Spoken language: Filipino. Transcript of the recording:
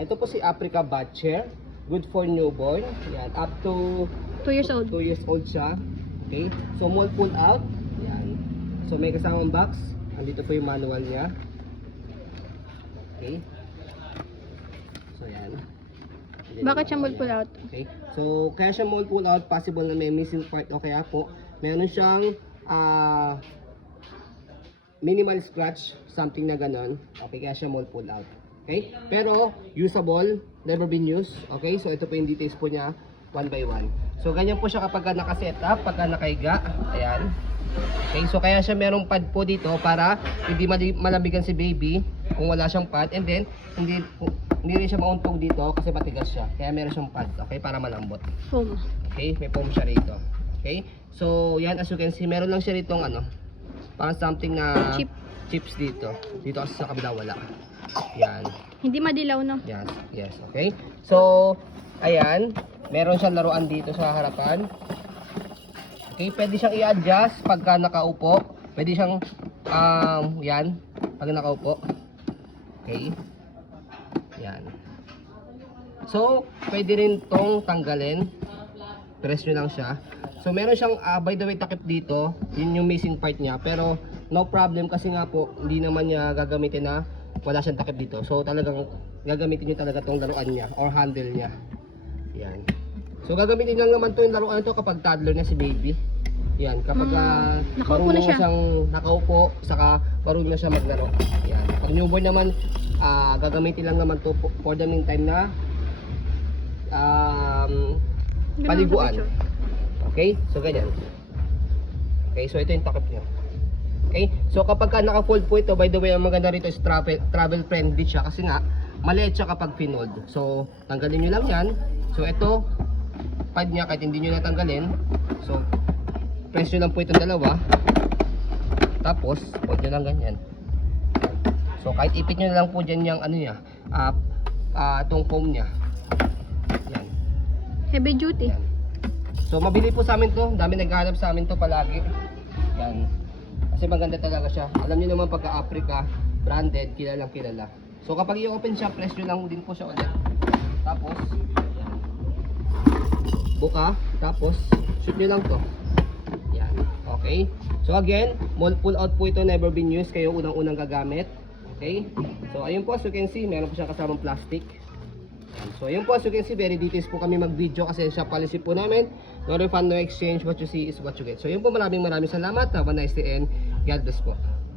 Ito po si Africa Butcher. Good for newborn. Yan, up to 2 years old. 2 years old siya. Okay? So, mold pull out. Yan. So, may kasamang box. Andito po yung manual niya. Okay? So, yan. Bakit siya mold pull out? Okay? So, kaya siya mold pull out, possible na may missing part o kaya po, meron siyang minimal scratch, something na ganon. Okay, kaya siya mold pull out. Okay? Pero, usable, never been used. Okay? So, ito po yung details po niya, one by one. So, ganyan po siya kapag naka-set up, pagka nakahiga. Ayan. Okay? So, kaya siya merong pad po dito para hindi malamigan si baby kung wala siyang pad. And then, hindi rin siya mauntog dito kasi matigas siya. Kaya meron siyang pad. Okay? Para malambot. Foam. Okay? May foam siya rito. Okay? So, yan, as you can see, meron lang siya rito parang something na chips dito. Dito kasi sa kabila wala. Yan. Hindi madilaw, no? Yes, yes, okay. So, ayan, meron siyang laruan dito sa harapan. Okay, pwede siyang i-adjust pagka nakaupo. Pwede siyang, yan, pag nakaupo. Okay. Yan. So, pwede rin tong tanggalin. Press nyo lang siya. So, meron siyang, by the way, takip dito. Yun yung missing part niya. Pero, no problem kasi nga po, hindi naman niya gagamitin na wala siyang takip dito. So, talagang gagamitin nyo talaga tong laruan niya or handle niya. Yan. So, gagamitin lang naman to yung laruan ito kapag toddler na si baby. Yan. Kapag nakaupo na siya. siyang nakaupo, saka marunong na siya maglaro. Yan. Pag newborn naman, gagamitin lang naman to for the meantime na paliguan. Okay? So, ganyan. Okay? So, ito yung takip niya. Okay? So, kapag naka-fold po ito, by the way, ang maganda rito is travel friendly siya kasi nga, maliit siya kapag pinold. So, tanggalin nyo lang yan. So, ito, pad niya, kahit hindi nyo natanggalin. So, press nyo lang po itong dalawa. Tapos, fold nyo lang ganyan. So, kahit ipit nyo lang po dyan yung ano niya, itong foam niya. Yan. Heavy duty. Yan. So, mabili po sa amin to. Dami naghahanap sa amin to palagi. Yan. Kasi maganda talaga siya. Alam niyo naman pagka Africa, branded, kilalang kilala. So, kapag i-open siya, press nyo lang din po siya ulit. Tapos, yan. Buka. Tapos, shoot nyo lang to. Yan. Okay. So, again, mold pull out po ito. Never been used. Kayo unang-unang gagamit. Okay. So, ayun po. As you can see, meron po siyang kasamang plastic. So, ayun po, as you can see, very details po kami mag-video kasi sa policy po namin, no refund, no exchange, what you see is what you get. So, ayun po, maraming salamat. Have a nice day and God bless po.